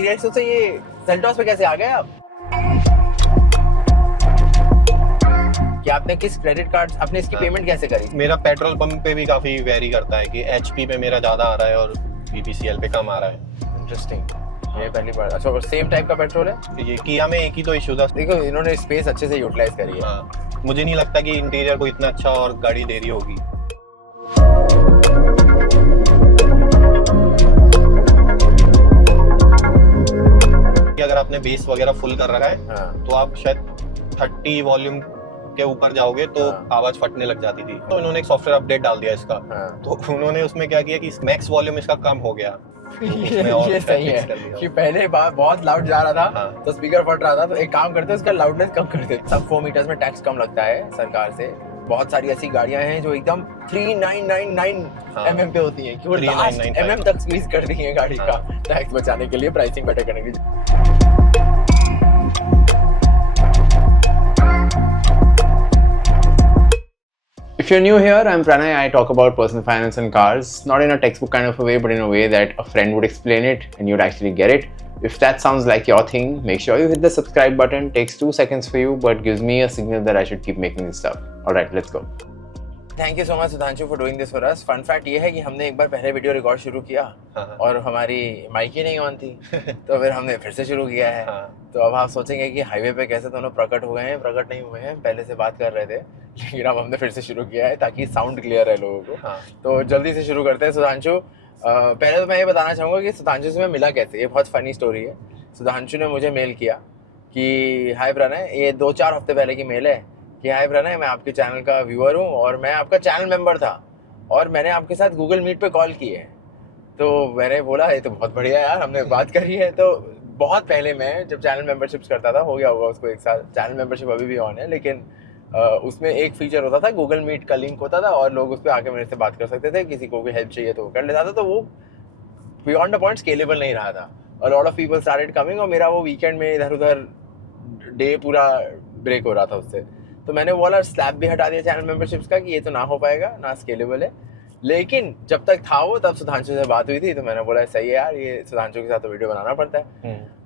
GS2 से ये Seltos पे कैसे आ गए आप? कि आपने किस क्रेडिट कार्ड, आपने इसकी पेमेंट कैसे करी? मेरा पेट्रोल पंप पे भी काफी वेरी करता है कि HP पे मेरा ज्यादा आ रहा है और BPCL पे कम आ रहा है। इंटरेस्टिंग, ये पहली बार। अच्छा, और सेम टाइप का पेट्रोल है? ये किया में एक ही तो इशू था। देखो इन्होंने स्पेस अच्छे से यूटिलाइज करी है। हाँ, मुझे नहीं लगता कि इंटीरियर को इतना अच्छा और गाड़ी दे रही होगी। अगर आपने बेस वगैरह फुल कर रखा है तो आप शायद 30 वॉल्यूम के ऊपर जाओगे तो आवाज फटने लग जाती थी। तो इन्होंने एक सॉफ्टवेयर अपडेट डाल दिया इसका। तो उन्होंने उसमें क्या किया कि मैक्स वॉल्यूम इसका कम हो गया। ये सही है कि पहले बहुत लाउड जा रहा था तो स्पीकर फट रहा था, तो एक काम करते उसका लाउडनेस कम कर देते। सब 4 मीटर्स में टैक्स कम लगता है सरकार से। बहुत सारी ऐसी गाड़ियां हैं जो एकदम 3999 mm पे होती हैं कि वो लास्ट mm तक स्क्वीज कर दी है गाड़ी का टैक्स बचाने के लिए, प्राइसिंग बेटर करने के लिए। If you're new here, I'm Pranay. I talk about personal finance and cars, not in a textbook kind of a way, but in a way that a friend would explain it and you'd actually get it. If that sounds like your thing, make sure you hit the subscribe button. Takes 2 seconds for you, but gives me a signal that I should keep making this stuff. Alright, let's go. Thank you so much Sudhanshu for doing this for us. Fun fact ये है कि हमने एक बार पहले video record शुरू किया और हमारी माइक ही नहीं ऑन थी, तो फिर हमने फिर से शुरू किया है। तो अब आप सोचेंगे कि हाईवे पे कैसे दोनों प्रकट हो गए हैं। प्रकट नहीं हुए हैं, पहले से बात कर रहे थे, लेकिन अब हमने फिर से शुरू किया है ताकि साउंड क्लियर है लोगों को। तो जल्दी से शुरू करते हैं। सुधांशु, पहले तो मैं ये बताना चाहूँगा कि सुधांशु से मैं मिला कैसे। ये बहुत फनी स्टोरी है। सुधांशु ने मुझे मेल किया कि हाय प्रणय, ये 2-4 हफ्ते पहले की मेल है कि हाय प्रणय, मैं आपके चैनल का व्यूअर हूँ और मैं आपका चैनल मेंबर था और मैंने आपके साथ गूगल मीट पे कॉल की है। तो मैंने बोला ये तो बहुत बढ़िया यार, हमने बात करी है। तो बहुत पहले मैं जब चैनल मेंबरशिप्स करता था, हो गया होगा उसको 1 साल, चैनल मेंबरशिप अभी भी ऑन है, लेकिन उसमें एक फीचर होता था, गूगल मीट का लिंक होता था और लोग उस पर आके मेरे से बात कर सकते थे। किसी को भी हेल्प चाहिए तो वो कर लेता था। तो वो बियॉन्ड द पॉइंट स्केलेबल नहीं रहा था और lot of people started coming और मेरा वो वीकेंड में इधर उधर डे पूरा ब्रेक हो रहा था उससे। तो मैंने बोला स्लैब भी हटा दिया चैनल मेंबरशिप्स का कि ये तो ना हो पाएगा, ना स्केलेबल है। लेकिन जब तक था वो, तब सुधांशु से बात हुई थी तो मैंने बोला सही है यार, ये सुधांशु के साथ तो वीडियो बनाना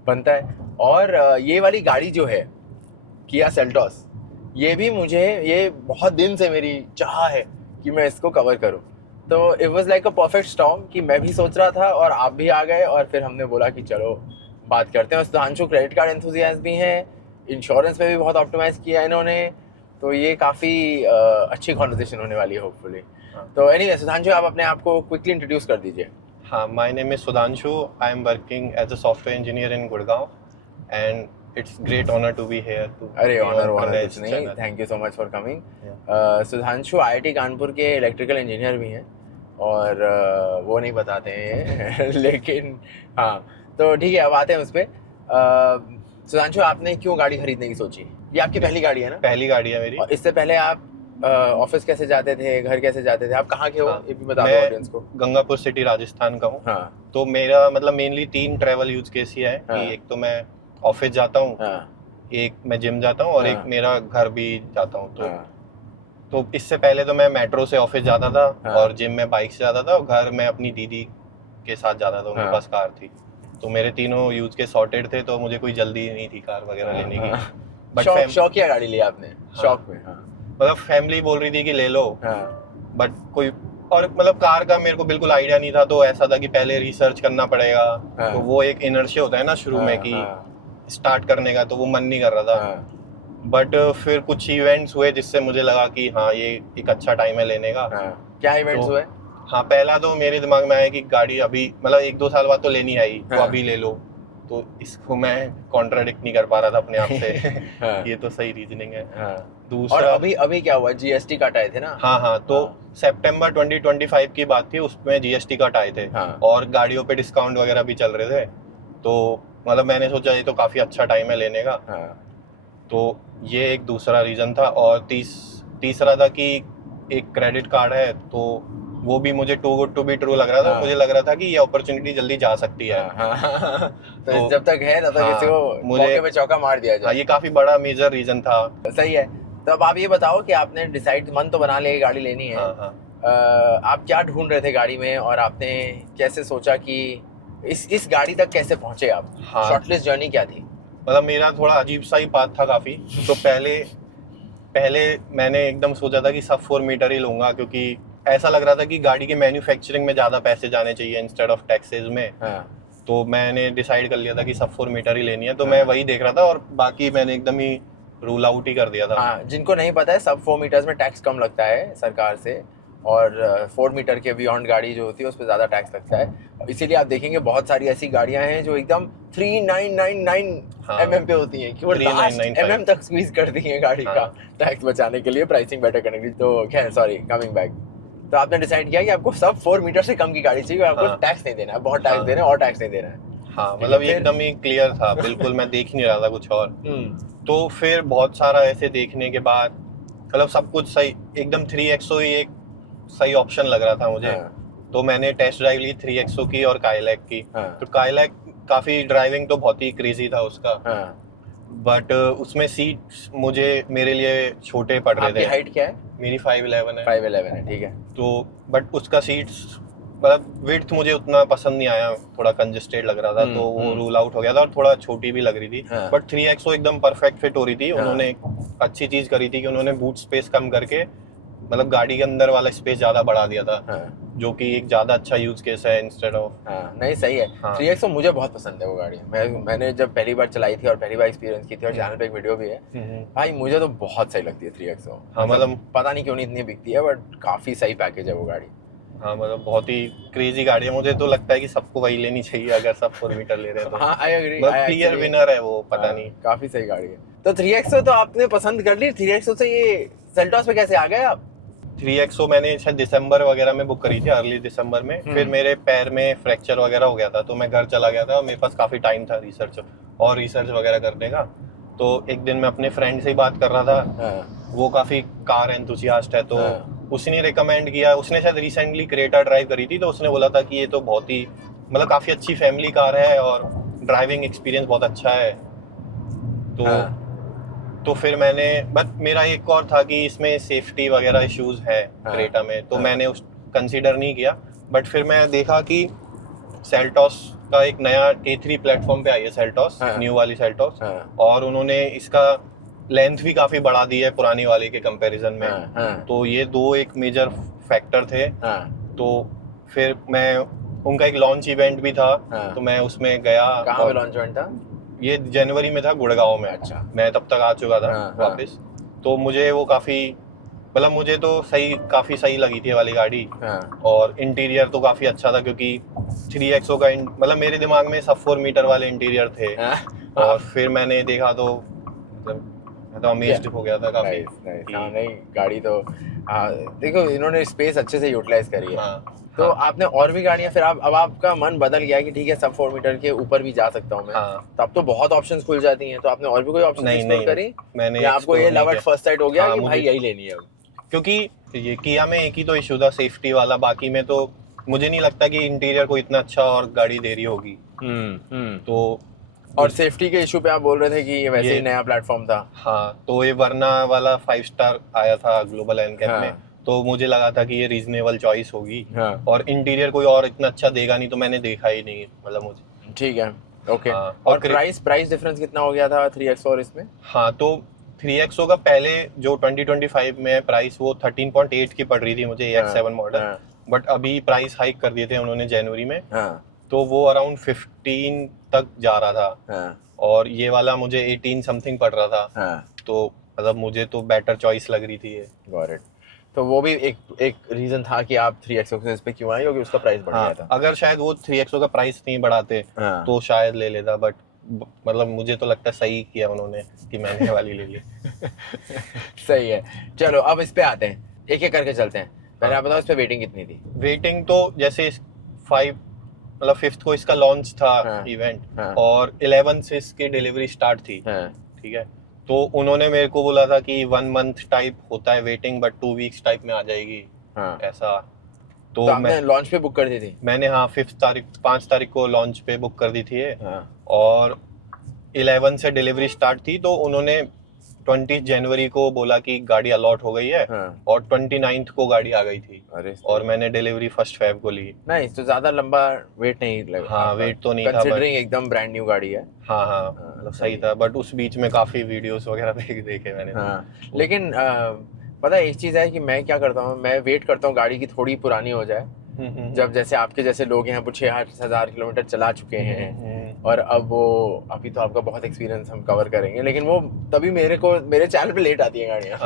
बनता है। और ये वाली गाड़ी जो है किया सेल्टॉस, ये भी मुझे, ये बहुत दिन से मेरी चाह है कि मैं इसको कवर करूँ। तो it was like a perfect storm कि मैं भी सोच रहा था और आप भी आ गए और फिर हमने बोला कि चलो बात करते हैं। और सुधांशु क्रेडिट कार्ड एंथुसियास्ट भी हैं, इंश्योरेंस पे भी बहुत ऑप्टिमाइज किया है इन्होंने। तो ये काफ़ी अच्छी कॉन्वर्सेशन होने वाली है होपफुली। तो एनीवे सुधांशु, आप अपने आप को क्विकली इंट्रोड्यूस कर दीजिए। हाँ, my name is Sudhanshu. I am working as a software engineer in Gurgaon and it's great honour to be here too. अरे ऑनर कुछ नहीं, thank you so much for coming. Sudhanshu IIT Kanpur के इलेक्ट्रिकल इंजीनियर भी हैं और वो नहीं बताते हैं लेकिन हाँ, तो ठीक है, अब आते हैं उस पर। सुधांशु, आपने क्यों गाड़ी खरीदने की सोची? ये आपकी पहली गाड़ी है ना? पहली गाड़ी है मेरी। और इससे पहले आप ऑफिस कैसे जाते थे, घर कैसे जाते थे, आप कहाँ के हो? ये भी बता दो ऑडियंस को। गंगापुर सिटी राजस्थान का हूँ। तो मेरा मतलब मेनली 3 ट्रैवल यूज केस ही है कि एक तो मैं ऑफिस जाता हूँ, एक मैं जिम जाता हूँ और एक मेरा घर भी जाता हूँ। तो इससे पहले तो मैं मेट्रो से ऑफिस जाता था और जिम में बाइक से जाता था और घर में अपनी दीदी के साथ जाता था, उनके पास कार थी। तो मेरे तीनों यूज के सॉर्टेड थे, तो मुझे कोई जल्दी नहीं थी कार वगैरह लेने की। बट शौकिया गाड़ी लिया आपने? शौक में? मतलब फैमिली बोल रही थी कि ले लो, बट कोई और मतलब कार का मेरे को बिल्कुल आइडिया नहीं था। तो ऐसा था कि पहले रिसर्च करना पड़ेगा। तो वो एक इनर्शिया होता है ना शुरू में कि स्टार्ट करने का, तो वो मन नहीं कर रहा था। बट फिर कुछ इवेंट्स हुए जिससे मुझे लगा कि हाँ, ये एक अच्छा टाइम है लेने का। क्या इवेंट्स हुए? हाँ, पहला तो मेरे दिमाग में आया कि गाड़ी अभी मतलब 1-2 साल बाद तो लेनी है ही, तो अभी ले लो। तो इसको मैं कॉन्ट्राडिक्ट नहीं कर पा रहा था अपने आप से। ये तो सही रीजनिंग है। दूसरा, और अभी क्या हुआ? GST कट आए थे ना? हाँ, तो सितंबर 2025 की बात थी, उसमें GST कट आए थे और गाड़ियों पे डिस्काउंट वगैरह भी चल रहे थे। तो मतलब मैंने सोचा ये तो काफी अच्छा टाइम है लेने का। तो ये एक दूसरा रीजन था। और तीसरा था कि एक क्रेडिट कार्ड है, तो वो भी मुझे too good to be true लग रहा था। मुझे लग रहा था कि ये अपॉर्चुनिटी जल्दी जा सकती है। तो जब तक है तब तक इसको मौके पे चौका मार दिया जाए। ये काफी बड़ा मेजर रीजन था। सही है। तो अब आप ये बताओ कि आपने डिसाइड, मन तो बना लिया गाड़ी लेनी है। आप क्या ढूंढ रहे थे गाड़ी में और आपने कैसे सोचा कि इस गाड़ी तक कैसे पहुंचे आप? हाँ, शॉर्टलिस्ट जर्नी क्या थी? मतलब मेरा थोड़ा अजीब सा ही पाथ था काफी। तो पहले मैंने एकदम सोचा था कि सब 4 मीटर ही लूंगा, क्योंकि ऐसा लग रहा था कि गाड़ी के मैन्युफैक्चरिंग में ज्यादा पैसे जाने चाहिए इंस्टेड ऑफ टैक्सेस में। तो मैंने डिसाइड कर लिया था कि सब 4 मीटर ही लेनी है, तो मैं वही देख रहा था और बाकी मैंने एकदम ही रूल आउट ही कर दिया था। जिनको नहीं पता है, सब 4 मीटर्स में टैक्स कम लगता है सरकार से, और 4 मीटर के बियॉन्ड गाड़ी जो होती है उस पर ज़्यादा टैक्स लगता है। इसीलिए आप देखेंगे बहुत सारी ऐसी गाड़ियां हैं जो एकदम 3999 mm पे होती हैं, कि वो लास्ट mm तक स्क्वीज कर दी है गाड़ी का टैक्स बचाने के लिए, प्राइसिंग बेटर करने के लिए। तो खैर, सॉरी, कमिंग बैक। तो आपने डिसाइड किया कि आपको सब 4 मीटर से कम की गाड़ी चाहिए, आपको टैक्स नहीं देना है, बहुत टैक्स देना है और टैक्स नहीं देना है। हाँ, मतलब एकदम ही क्लियर था, बिल्कुल मैं देख ही नहीं रहा था कुछ और। तो फिर बहुत सारा ऐसे देखने के बाद मतलब सब कुछ सही, एकदम 3XO ही एक सही ऑप्शन लग रहा था मुझे। तो मैंने टेस्ट ड्राइव ली 3XO की और काइलैक की। तो काइलैक काफी ड्राइविंग तो बहुत ही क्रेजी था उसका, बट उसमें सीट्स मेरे लिए छोटे पड़ रहे थे। हाइट क्या है? मेरी 5'11" है। 5'11" है, ठीक है। तो बट उसका सीट्स मतलब विड्थ मुझे उतना पसंद नहीं आया, थोड़ा कंजेस्टेड लग रहा था, तो वो रूल आउट हो गया था और थोड़ा छोटी भी लग रही थी। बट 3XO एकदम परफेक्ट फिट हो रही थी। उन्होंने अच्छी चीज करी थी कि उन्होंने बूट स्पेस कम करके मतलब गाड़ी के अंदर वाला स्पेस ज्यादा बढ़ा दिया था, जो कि एक ज्यादा अच्छा यूज केस है इंस्टेड ऑफ। नहीं, सही है। 3XO मुझे बहुत पसंद है वो गाड़ी। मैंने जब पहली बार चलाई थी और पहली बार एक्सपीरियंस की थी, और चैनल पे एक वीडियो भी है भाई, मुझे तो बहुत सही लगती है 3XO। मतलब पता नहीं क्यों नहीं इतनी बिकती है, बट काफी सही पैकेज है वो गाड़ी। हाँ, मतलब बहुत ही क्रेजी गाड़ी है। मुझे तो लगता है कि सबको वही लेनी चाहिए अगर सब 4 मीटर ले रहे हैं तो। हाँ, आई एग्री, क्लियर विनर है वो, पता नहीं, काफी सही गाड़ी है। तो 3XO तो आपने पसंद कर ली, 3XO से ये सेल्टॉस पे कैसे आ गए आप? 3XO मैंने शायद दिसंबर वगैरह में बुक करी थी, अर्ली दिसंबर में। फिर मेरे पैर में फ्रैक्चर वगैरह हो गया था, तो मैं घर चला गया था। मेरे पास काफी टाइम था रिसर्च वगैरह करने का। तो एक दिन मैं अपने फ्रेंड से ही बात कर रहा था, वो काफी कार एंथुसियास्ट है, तो उसने रिकमेंड किया। उसने शायद रिसेंटली क्रेटा ड्राइव करी थी, तो उसने बोला था कि ये तो बहुत ही मतलब काफी अच्छी फैमिली कार है और ड्राइविंग एक्सपीरियंस बहुत अच्छा है। तो फिर मैंने, बट मेरा एक और था कि इसमें सेफ्टी वगैरह इश्यूज है क्रेटा में, तो मैंने उस कंसीडर नहीं किया। बट फिर मैं देखा कि सेल्टॉस का एक नया A3 प्लेटफॉर्म पे आई है सेल्टॉस, न्यू वाली सेल्टॉस, और उन्होंने इसका लेंथ भी काफी बढ़ा दी है पुरानी वाली के कंपैरिजन में। तो ये दो एक मेजर फैक्टर थे। तो फिर मैं, उनका एक लॉन्च इवेंट भी था, तो मैं उसमें गया। कहाँ पे लॉन्च इवेंट था? ये जनवरी में था, गुड़गांव में। अच्छा। मैं तब तक आ चुका था वापस। तो मुझे वो काफी, मतलब मुझे तो काफी सही लगी थी वाली गाड़ी। और इंटीरियर तो काफी अच्छा था, क्योंकि 3XO का मतलब मेरे दिमाग में सब 4 मीटर वाले इंटीरियर थे। और फिर मैंने देखा तो मैं तो अमेज्ड हो गया था काफी। नहीं, गाड़ी तो देखो, इन्होंने स्पेस अच्छे से यूटिलाइज करी है। तो आपने और भी गाड़ियां, फिर अब आपका मन बदल गया कि ठीक है, सब 4 मीटर के ऊपर भी जा सकता हूँ मैं। तो अब तो बहुत ऑप्शंस खुल जाती हैं। तो आपने और भी कोई ऑप्शन एक्सप्लोर करी? मैंने, आपको ये लव एट फर्स्ट साइट हो गया कि भाई यही लेनी है? क्योंकि ये किया में एक ही तो इशू था, सेफ्टी वाला। बाकी में तो मुझे नहीं लगता कि इंटीरियर को इतना अच्छा और गाड़ी दे रही होगी। तो और सेफ्टी के इशू पे आप बोल रहे थे कि ये वैसे ही नया प्लेटफॉर्म था। हाँ, तो ये वरना वाला 5 स्टार आया था ग्लोबल एनकैप में, तो मुझे लगा था कि ये रीजनेबल चॉइस होगी। और इंटीरियर कोई और इतना अच्छा देगा नहीं, तो मैंने देखा ही नहीं, मतलब मुझे। ठीक है, ओके। और प्राइस डिफरेंस कितना हो गया था 3XO और इसमें? हाँ, तो 3XO का पहले जो 2025 में प्राइस, वो 13.8 की पड़ रही थी मुझे, AX7 मॉडल। बट अभी प्राइस हाइक कर दिए थे उन्होंने जनवरी में। तो वो अराउंड 15 तक जा रहा था। और ये वाला मुझे 18 समथिंग पड़ रहा था। तो मतलब मुझे तो बेटर चॉइस लग रही थी ये। Got it. तो वो भी एक रीजन था कि आप 3XO से इस पे क्यों आए, क्योंकि उसका प्राइस बढ़ गया था। अगर शायद वो 3XO का प्राइस नहीं बढ़ाते तो शायद ले लेता, बट मतलब मुझे तो लगता है सही किया उन्होंने कि मैंने वाली ले ली। सही है। चलो अब इस पे आते हैं, एक एक करके चलते हैं। पहले आप बताओ, इस पे वेटिंग कितनी थी? वेटिंग तो जैसे 5th को इसका लॉन्च था इवेंट, और 11 से इसकी डिलीवरी स्टार्ट थी। ठीक है, तो उन्होंने मेरे को बोला था कि 1 मंथ टाइप होता है वेटिंग, बट 2 वीक्स टाइप में आ जाएगी। ऐसा। तो आपने लॉन्च पे बुक कर दी थी? मैंने 5 तारीख को लॉन्च पे बुक कर दी थी। और 11 से डिलीवरी स्टार्ट थी, तो उन्होंने 20 जनवरी को बोला कि गाड़ी अलॉट हो गई है, और 29th को गाड़ी आ गई थी। और मैंने डिलीवरी 1 फेब को ली। नहीं, तो ज्यादा लंबा वेट नहीं लगा। हाँ, वेट तो नहीं था, कंसीडरिंग एकदम ब्रांड न्यू गाड़ी है। हाँ, मतलब सही था, बट उस बीच में काफी वीडियोस वगैरह देखे मैंने। लेकिन पता है एक चीज है कि मैं क्या करता हूँ, मैं वेट करता हूँ गाड़ी की थोड़ी पुरानी हो जाए। जब जैसे आपके जैसे लोग हैं वो 6,000 किलोमीटर चला चुके हैं, और अब वो अभी तो आपका बहुत एक्सपीरियंस हम कवर करेंगे, लेकिन वो तभी मेरे चैनल पे लेट आती है गाड़ियाँ।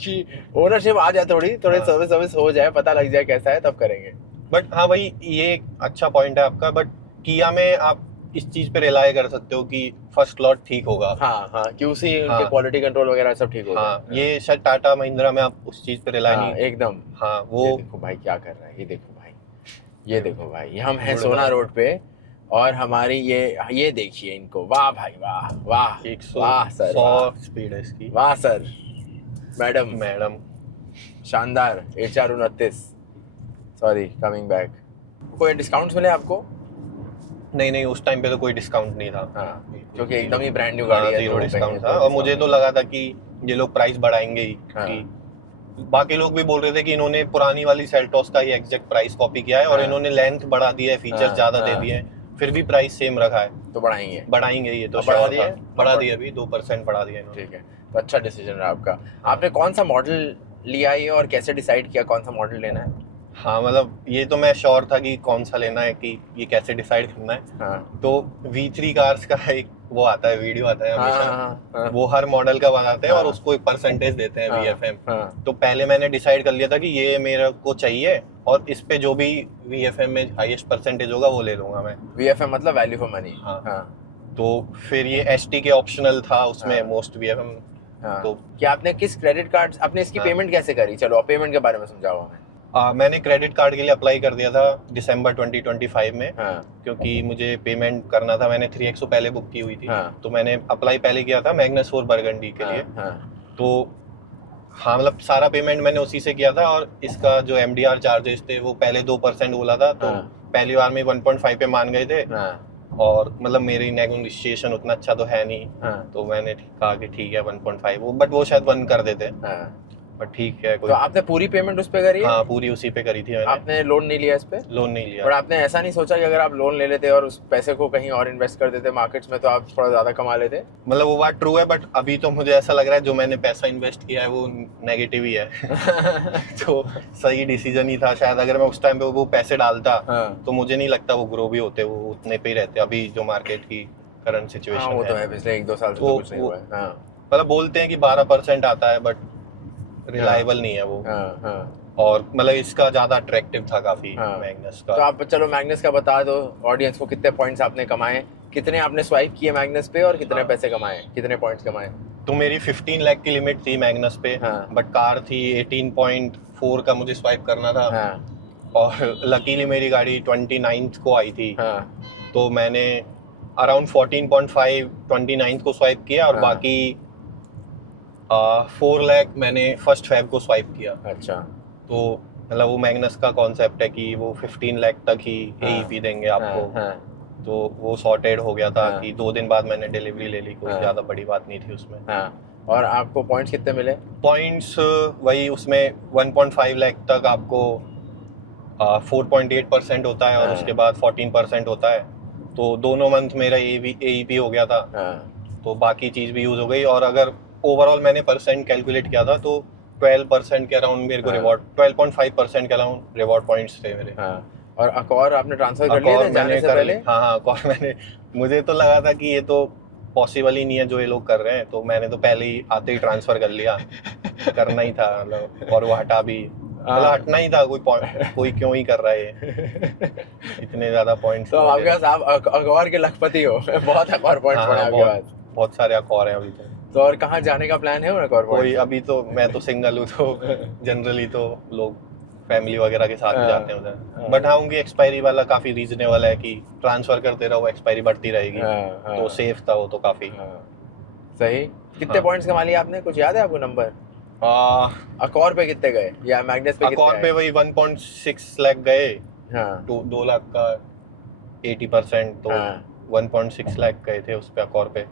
कि ओनरशिप आ जाए, थोड़ी सर्विस हो जाए, पता लग जाए कैसा है, तब करेंगे। बट हाँ भाई, ये एक अच्छा पॉइंट है आपका। बट किया में आप इस चीज पे रिलाय कर सकते हो कि फर्स्ट लॉट ठीक होगा। हाँ, QC उनके क्वालिटी कंट्रोल वगैरह सब ठीक होगा। ये शायद टाटा महिंद्रा में आप उस चीज पे रिलाय नहीं। एकदम। हाँ, वो देखो भाई क्या कर रहा है, ये देखो भाई, हम हैं सोना रोड पे, और हमारी ये देखिए इनको, वाह भाई वाह वाह, 100 स्पीड है इसकी। वाह सर, मैडम शानदार। HR29, sorry, coming back. कोई डिस्काउंट्स मिले आपको? नहीं, उस टाइम पे तो कोई डिस्काउंट नहीं था। क्योंकि एकदम ही ब्रांड न्यू गाड़ी है, 0 डिस्काउंट था। और मुझे तो लगा था कि ये लोग प्राइस बढ़ाएंगे ही, कि बाकी लोग भी बोल रहे थे कि इन्होंने पुरानी वाली सेल्टोस का ही एग्जैक्ट प्राइस कॉपी किया है, और इन्होंने लेंथ बढ़ा दी है, फीचर ज्यादा दे दिए हैं, फिर भी प्राइस सेम रखा है। तो बढ़ाएंगे ये तो बढ़ा दिया अभी 2% बढ़ा दिया इन्होंने। ठीक है, तो अच्छा डिसीजन रहा आपका। आपने कौन सा मॉडल लिया ये, और कैसे डिसाइड किया कौन सा मॉडल लेना है? हाँ, मतलब ये तो मैं श्योर था कि कौन सा लेना है, कि ये कैसे डिसाइड करना है। तो V3 कार्स का एक वो आता है, वीडियो आता है हमेशा। वो हर मॉडल का बनाते हैं, और उसको एक परसेंटेज देते हैं, VFM। तो पहले मैंने डिसाइड कर लिया था कि ये मेरे को चाहिए, और इस पे जो भी VFM में हाईएस्ट परसेंटेज होगा वो ले लूंगा मैं। VFM मतलब वैल्यू फॉर मनी। तो फिर ये ST के ऑप्शनल था उसमें, मोस्ट VFM। तो क्या आपने किस क्रेडिट कार्ड, आपने इसकी पेमेंट कैसे करी? चलो पेमेंट के बारे में समझाओ हमें। मैंने क्रेडिट कार्ड के लिए अप्लाई कर दिया था दिसंबर 2025 में। क्योंकि मुझे पेमेंट करना था, मैंने 3XO पहले बुक की हुई थी। तो मैंने अप्लाई पहले किया था मैग्नस 4 बर्गंडी के लिए। तो हाँ, मतलब सारा पेमेंट मैंने उसी से किया था, और इसका जो MDR चार्जेस थे वो पहले 2% बोला था, तो पहली बार में 1.5 पे मान गए थे। और मतलब मेरी नेगोशिएशन उतना अच्छा तो है नहीं, तो मैंने कहा कि ठीक है 1.5, बट वो शायद 1 कर देते। बट ठीक है। तो आपने पूरी पेमेंट उस पे करी है? हाँ, पूरी उसी पे करी थी मैंने। आपने लोन नहीं लिया इस पे? लोन नहीं लिया। और आपने ऐसा नहीं सोचा कि अगर आप लोन ले लेते और उस पैसे को कहीं और इन्वेस्ट कर देते मार्केट्स में, तो आप थोड़ा ज्यादा कमा लेते? मतलब वो बात ट्रू है, बट अभी तो मुझे ऐसा लग रहा है जो मैंने पैसा इन्वेस्ट किया है वो नेगेटिव ही है। तो सही डिसीजन ही था शायद। अगर मैं उस टाइम पे वो पैसे डालता तो मुझे नहीं लगता वो ग्रो भी होते, वो उतने पे ही रहते। अभी जो मार्केट की करंट सिचुएशन है, वो तो है, पिछले 1-2 साल से तो कुछ नहीं हुआ है। मतलब बोलते हैं कि 12% आता है, बट रिलायबल नहीं है वो। और मतलब इसका ज्यादा अट्रैक्टिव था काफी मैग्नस का। तो आप चलो मैग्नस का बता दो ऑडियंस को, कितने पॉइंट्स आपने कमाए, कितने आपने स्वाइप किए मैग्नस पे, और कितने पैसे कमाए, कितने पॉइंट्स कमाए? तो मेरी 15 लाख की लिमिट थी मैग्नस पे, बट कार थी 18.4 का मुझे स्वाइप करना था। और लकीली मेरी गाड़ी 29th को आई थी। तो मैंने अराउंड 14.5 29th को स्वाइप किया, और बाकी 4 लाख मैंने 1 फेब को स्वाइप किया। अच्छा। तो मतलब वो मैग्नस का कॉन्सेप्ट है कि वो 15 लाख तक ही AEP देंगे आपको। तो वो सॉर्टेड हो गया था कि 2 दिन बाद मैंने डिलीवरी ले ली, कोई ज़्यादा बड़ी बात नहीं थी उसमें। और आपको पॉइंट्स कितने मिले? पॉइंट्स वही उसमें 1.5 लाख तक आपको 4.8% होता है, और उसके बाद 14% होता है। तो दोनों मंथ मेरा AEP हो गया था। तो बाकी चीज़ भी यूज़ हो गई। और अगर ओवरऑल मैंने परसेंट कैलकुलेट किया था तो 12% के अराउंड मेरे को रिवॉर्ड, 12.5% के अराउंड रिवॉर्ड पॉइंट्स थे मेरे। और अकॉर आपने ट्रांसफर कर लिया था जाने से पहले? हाँ, अकॉर मैंने, मुझे तो लगा था कि ये तो पॉसिबल ही नहीं है जो ये लोग कर रहे हैं, तो मैंने तो पहले ही आते ही ट्रांसफर कर लिया। करना ही था मतलब, और वो हटा भी, मतलब हटना ही था। कोई क्यों ही कर रहा है इतने ज्यादा पॉइंट्स। तो आपके पास आप अकॉर के लखपति हो। बहुत अकॉर पॉइंट्स पड़े आपके पास। बहुत सारे अकॉर हैं अभी तो और कहाँ जाने का प्लान है अकॉर? कोई अभी तो, मैं तो सिंगल हूँ, तो जनरली तो लोग फैमिली वगैरह के साथ जाते हैं उधर। बट हाँ, उनकी एक्सपायरी वाला काफी रीजनेबल है कि ट्रांसफर करते रहो, एक्सपायरी बढ़ती रहेगी। तो सेफ था वो तो काफी। सही। कितने पॉइंट्स कमा लिए आपने, कुछ याद है आपको नंबर? अकॉर पे कितने गए या मैग्नस पे? अकॉर पे वही 1.6 लाख गए। 2 लाख का 80%, तो 1.6 लाख गए थे उस पे अकॉर पे।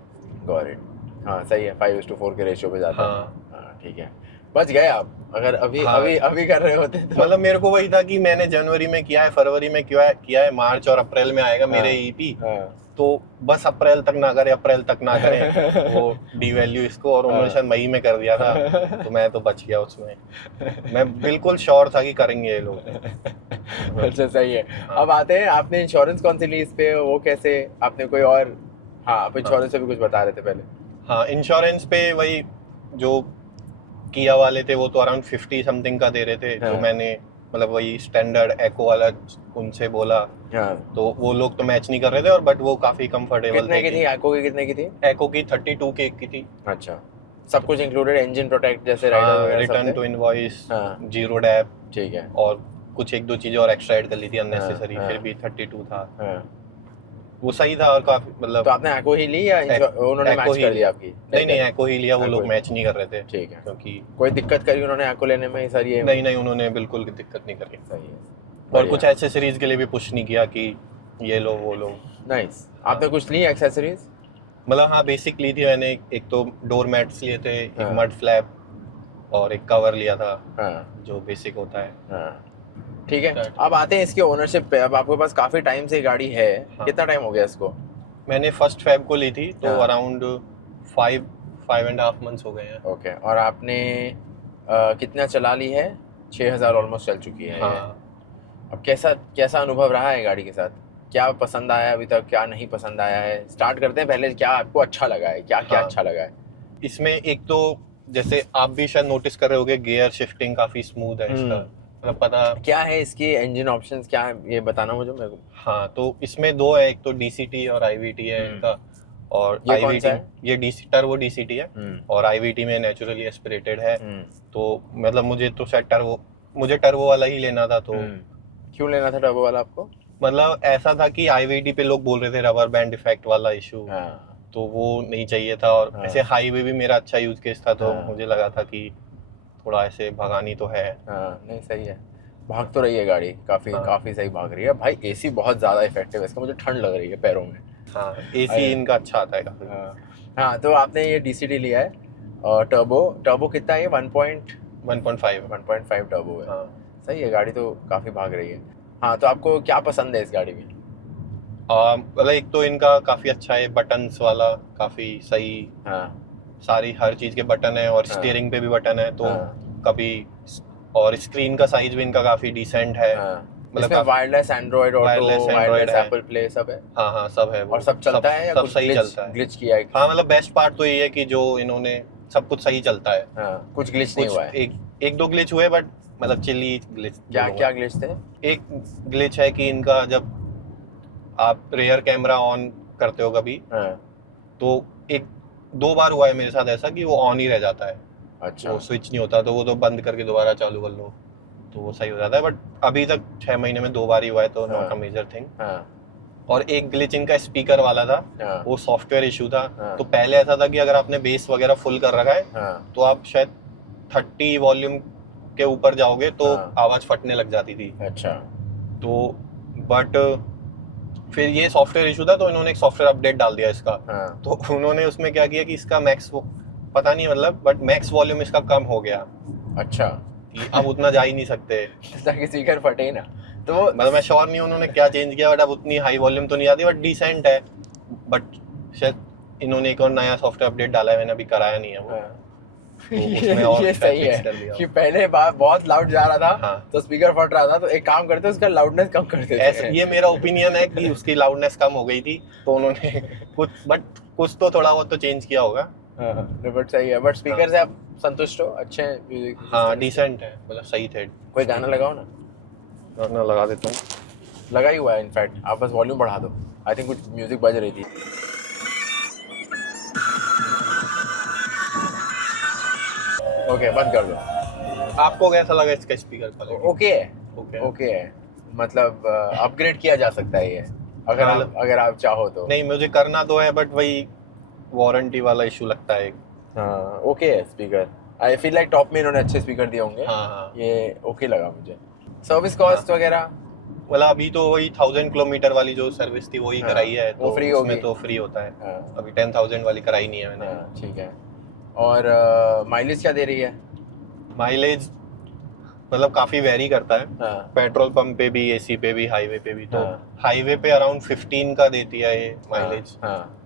Got it. हाँ सही है, 5:4 के रेशियो पे जाता है। हाँ ठीक है, बच गए आप। अगर अभी कर रहे होते तो मतलब मेरे को वही था कि मैंने जनवरी में किया है, फरवरी में किया है, मार्च और अप्रैल में आएगा मेरे ईपी, तो बस अप्रैल तक ना करें वो डीवैल्यू इसको, और उन्होंने शायद मई में कर दिया था, तो मैं तो बच गया उसमें। मैं बिल्कुल श्योर था कि करेंगे ये लोग। अच्छा सही है। अब आते हैं, आपने इंश्योरेंस कौन सी ली इस पे, वो कैसे, आपने कोई और, हाँ आप इंश्योरेंस पे भी कुछ बता रहे थे पहले। हाँ इंश्योरेंस पे वही जो किया वाले थे वो तो अराउंड 50 समथिंग का दे रहे थे, जो मैंने मतलब वही स्टैंडर्ड एको वाला उनसे बोला, तो वो लोग तो मैच नहीं कर रहे थे, और बट वो काफी कंफर्टेबल कितने की थी एको की? कितने की थी एको की? 32 के की थी। अच्छा, सब कुछ इंक्लूडेड, इंजन प्रोटेक्ट जैसे राइडर वगैरह, return to invoice, zero dep, ठीक है, और कुछ एक दो चीजें और एक्स्ट्रा ऐड कर ली थी अननेसेसरी, फिर भी 32 था। वो सही था, और काफी मतलब। तो आपने एको ही ली या उन्होंने मैच कर लिया आपकी? नहीं एको ही लिया, वो लोग मैच नहीं कर रहे थे। ठीक है, क्योंकि कोई दिक्कत करी उन्होंने एको लेने में सर? ये नहीं उन्होंने बिल्कुल दिक्कत नहीं करी। सही है। और कुछ एक्सेसरीज के लिए भी पुश नहीं किया कि ये लो वो लो। नाइस। आपने कुछ ली एक्सेसरीज? मतलब हाँ बेसिक ली थी मैंने, एक तो डोर मैट्स लिए थे, एक मड फ्लैप और एक कवर लिया था, जो बेसिक होता है। ठीक है, अब आते हैं इसके ओनरशिप पे। अब आपके पास काफी टाइम से गाड़ी है, कितना टाइम हो गया इसको? मैंने 1 Feb को ली थी, तो अराउंड 5.5 मंथ्स हो गए हैं। ओके, और आपने कितना चला ली है? 6000 ऑलमोस्ट चल चुकी है। अब कैसा अनुभव रहा है गाड़ी के साथ? क्या पसंद आया अभी तक, क्या नहीं पसंद आया है? स्टार्ट करते हैं पहले, क्या आपको अच्छा लगा है, क्या अच्छा लगा है इसमें? एक तो जैसे आप भी शायद नोटिस कर रहे होगे, गियर शिफ्टिंग काफी स्मूथ है इसका, मतलब पता क्या है इसकी इंजन ऑप्शंस क्या है, ये बताना मुझे मेरे को। हाँ, तो इसमें दो है, एक तो डीसीटी और आईवीटी है इनका, और ये कौन सा है? ये डीसी टर्बो डीसीटी है, और आईवीटी में नेचुरली एस्पिरेटेड है। तो मतलब मुझे तो शायद टर्बो वाला ही लेना था। तो क्यों लेना था टर्बो वाला आपको? मतलब ऐसा था कि आईवीटी पे लोग बोल रहे थे रबर बैंड इफेक्ट वाला इशू, तो वो नहीं चाहिए था, और ऐसे हाईवे भी मेरा अच्छा यूज केस था, तो मुझे लगा था कि थोड़ा ऐसे भगानी तो है। नहीं सही है, भाग तो रही है गाड़ी काफी सही भाग रही है भाई। एसी बहुत ज्यादा इफेक्टिव है इसका, मुझे ठंड लग रही है पैरों में। एसी इनका अच्छा आता है काफी। तो आपने ये डीसीटी लिया है, और टर्बो कितना है ये? 1.5 टर्बो है। सही है, गाड़ी तो काफी भाग रही है। हाँ, तो आपको क्या पसंद है इस गाड़ी में? मतलब एक तो इनका काफी अच्छा है, बटन्स वाला काफी सही, सारी हर चीज के बटन है, और स्टीयरिंग पे भी बटन है, तो कभी, और स्क्रीन का साइज भी इनका काफी डिसेंट है। मतलब wireless Android auto, wireless Apple play सब है। हाँ सब है, और सब चलता है या सब कुछ सही चलता है? ग्लिच किया है? हाँ, मतलब बेस्ट पार्ट तो ये है कि जो इन्होंने सब कुछ सही चलता है। कुछ ग्लिच नहीं हुआ है? एक दो ग्लिच हुए, बट मतलब चिली ग्लिच। क्या ग्लिच थे? एक ग्लिच है कि इनका जब आप रेयर कैमरा ऑन करते हो कभी, तो 2 बार हुआ है मेरे साथ ऐसा कि वो ऑन ही रह जाता है। अच्छा, वो स्विच नहीं होता, तो वो तो बंद करके दोबारा चालू कर लो तो वो सही हो जाता है। बट अभी तक 6 महीने में 2 बार ही हुआ है, तो नॉट अ मेजर थिंग। और एक ग्लिच इनका स्पीकर वाला था, वो सॉफ्टवेयर इशू था। तो पहले ऐसा था कि अगर आपने बेस वगैरह फुल कर रखा है, तो आप शायद 30 वॉल्यूम के ऊपर जाओगे तो आवाज फटने लग जाती थी। अच्छा, तो बट फिर ये सॉफ्टवेयर इशू था, तो इन्होंने एक सॉफ्टवेयर अपडेट डाल दिया इसका। तो उन्होंने उसमें क्या किया कि इसका मैक्स, पता नहीं मतलब, बट मैक्स वॉल्यूम इसका कम हो गया। अच्छा, अब उतना जा ही नहीं सकते ताकि स्पीकर फटे ना। तो मतलब मैं श्योर नहीं उन्होंने क्या चेंज किया, बट अब उतनी हाई वॉल्यूम तो नहीं आती, बट डिसेंट है। बट शायद इन्होंने एक और नया सॉफ्टवेयर अपडेट डाला है, मैंने अभी कराया नहीं है वो। तो उसमें और ये सही है कि पहले बहुत लाउड जा रहा था, तो स्पीकर फट रहा था, तो एक काम करते उसका लाउडनेस कम कर देते। ये मेरा ओपिनियन है कि उसकी लाउडनेस कम हो गई थी, तो उन्होंने कुछ तो थोड़ा बहुत तो चेंज किया होगा। बट सही है। बट स्पीकर से आप संतुष्ट हो? अच्छे हैं म्यूजिक? हाँ, डिसेंट है, मतलब सही थे। कोई गाना लगाओ ना। गाना लगा देता हूँ, लगा ही हुआ है इनफैक्ट, आप बस वॉल्यूम बढ़ा दो। आई थिंक कुछ म्यूजिक बज रही थी। ओके, बंद कर दो। आपको कैसा लगा इसका स्पीकर? ओके है, मतलब अपग्रेड किया जा सकता है ये, अगर आप चाहो तो। नहीं, मुझे करना तो है, बट वही वारंटी वाला इशू लगता है। हाँ, ओके है speaker. I feel like top में इन्होंने अच्छे स्पीकर दिए होंगे। ये ओके लगा मुझे। सर्विस कॉस्ट वगैरह मतलब अभी तो वही 1000 किलोमीटर वाली जो सर्विस थी वही कराई है, तो वो फ्री उसमें तो फ्री होता है। अभी 10,000 वाली कराई नहीं है मैंने। ठीक है। और माइलेज क्या दे रही है? माइलेज मतलब काफी वेरी करता है, पेट्रोल पंप पे भी, एसी पे भी, हाईवे पे भी। तो हाईवे पे अराउंड 15 का देती है ये माइलेज।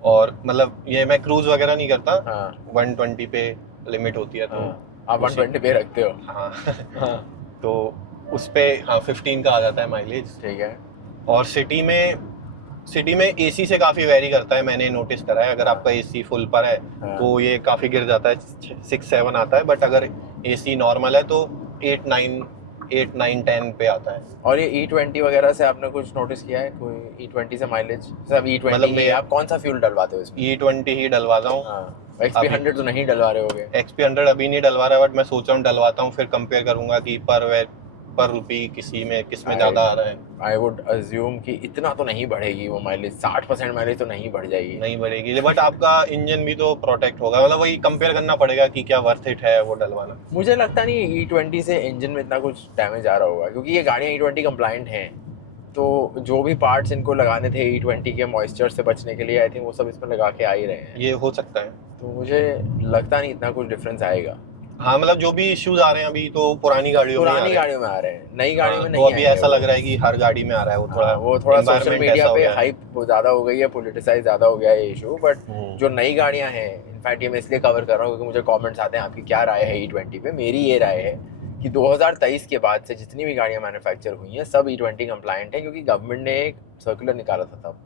और मतलब ये मैं क्रूज वगैरह नहीं करता, 120 पे लिमिट होती है, तो आप 120 पे रखते हो? हाँ। तो उस पे 15 का आ जाता है माइलेज। ठीक है। और सिटी में एसी से काफी वेरी करता है, मैंने नोटिस करा है। अगर आपका एसी फुल पर है तो ये काफी गिर जाता है, 6-7 आता है। बट अगर एसी नॉर्मल है तो 8-9-10 पे आता है। और ये E20 वगैरह से आपने कुछ नोटिस किया है? कोई E20 से माइलेज? सब E20 मतलब आप कौन सा फ्यूल डलवाते हो इसमें? E20 ही डलवाता हूँ। XP100 तो नहीं डलवा रहे होगे? XP100 अभी नहीं डलवा रहा, बट मैं सोच रहा हूँ डलवाता हूँ, फिर कंपेयर करूंगा कि पर रुपी किस में ज्यादा आ रहा है। आई वुड अज्यूम कि इतना तो नहीं बढ़ेगी वो माइलेज, 60% माइलेज तो नहीं बढ़ जाएगी। नहीं बढ़ेगी, बट आपका इंजन भी तो प्रोटेक्ट होगा। मतलब वही कंपेयर करना पड़ेगा कि क्या वर्थ इट है वो डलवाना। मुझे लगता नहीं E20 से इंजन में इतना कुछ डैमेज आ रहा होगा, क्योंकि ये गाड़ियाँ E20 कंप्लाइंट हैं। तो जो भी पार्ट्स इनको लगाने थे E20 के मॉइस्चर से बचने के लिए, आई थिंक वो सब इसमें लगा के आ ही रहे हैं। ये हो सकता है। तो मुझे लगता नहीं इतना कुछ डिफरेंस आएगा। हाँ, मतलब जो भी इश्यूज आ रहे हैं अभी तो पुरानी गाड़ियों में आ रहे हैं, नई गाड़ी में नहीं। तो अभी ऐसा लग रहा है कि हर गाड़ी में आ रहा है। वो थोड़ा सोशल मीडिया पे हाइप ज्यादा हो गई है, पॉलिटिसाइज ज्यादा हो गया है ये इशू। बट जो नई गाड़ियां हैं, इनफैक्ट ये मैं इसलिए कवर कर रहा हूँ क्योंकि मुझे कमेंट्स आते हैं आपकी क्या राय है E20 पे। मेरी ये राय है कि 2023 के बाद से जितनी भी गाड़ियां मैन्युफैक्चर हुई हैं सब E20 कंप्लायंट है, क्योंकि गवर्नमेंट ने एक सर्कुलर निकाला था तब।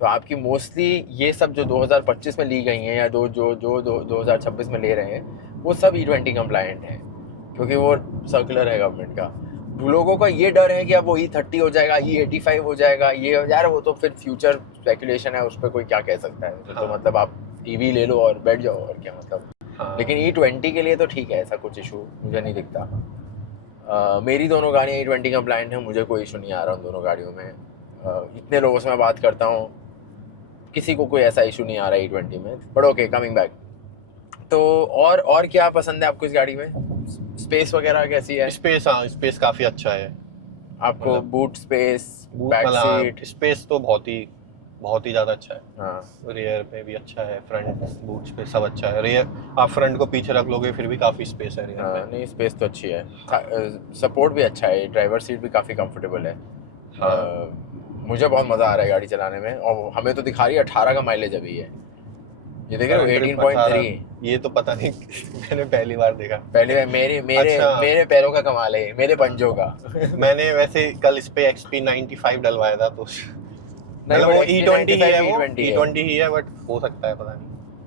तो आपकी मोस्टली ये सब जो 2025 में ली गई हैं या 2026 में ले रहे हैं, वो सब E20 कंप्लायंट हैं, क्योंकि वो सर्कुलर है गवर्नमेंट का। लोगों का ये डर है कि अब वो E30 हो जाएगा, E85 हो जाएगा, ये यार वो तो फिर फ्यूचर स्पेकुलेशन है, उस पर कोई क्या कह सकता है। तो मतलब आप EV ले लो और बैठ जाओ, और क्या मतलब। लेकिन E20 के लिए तो ठीक है, ऐसा कुछ इशू मुझे नहीं दिखता। मेरी दोनों गाड़ियाँ E20 कंप्लायंट हैं, मुझे कोई इशू नहीं आ रहा उन दोनों गाड़ियों में। इतने लोगों से मैं बात करता हूँ, किसी को कोई ऐसा इशू नहीं आ रहा है E20 में। बट ओके, कमिंग बैक, तो और क्या पसंद है आपको इस गाड़ी में? स्पेस वगैरह कैसी है? स्पेस काफी अच्छा है आपको। Boot space, back seat space तो बहुत ही ज्यादा अच्छा है। हाँ, रियर में भी अच्छा है, फ्रंट बूट स्पेस सब अच्छा है। रियर आप फ्रंट को पीछे रख लोगे फिर भी काफी स्पेस है रियर में। नहीं, स्पेस तो अच्छी है। सपोर्ट भी अच्छा है, ड्राइवर सीट भी काफी कंफर्टेबल है। मुझे बहुत मजा आ रहा है गाड़ी चलाने में। और हमें तो दिखा रही है 18 का माइलेज अभी है। ये देख रहे हो 18.3। ये तो पता नहीं मैंने पहली बार देखा। मेरे पैरों का कमाल है, मेरे पंजों का। मैंने वैसे कल इस पे XP95 डलवाया था, तो मतलब वो E20 ही है, बट हो सकता है पता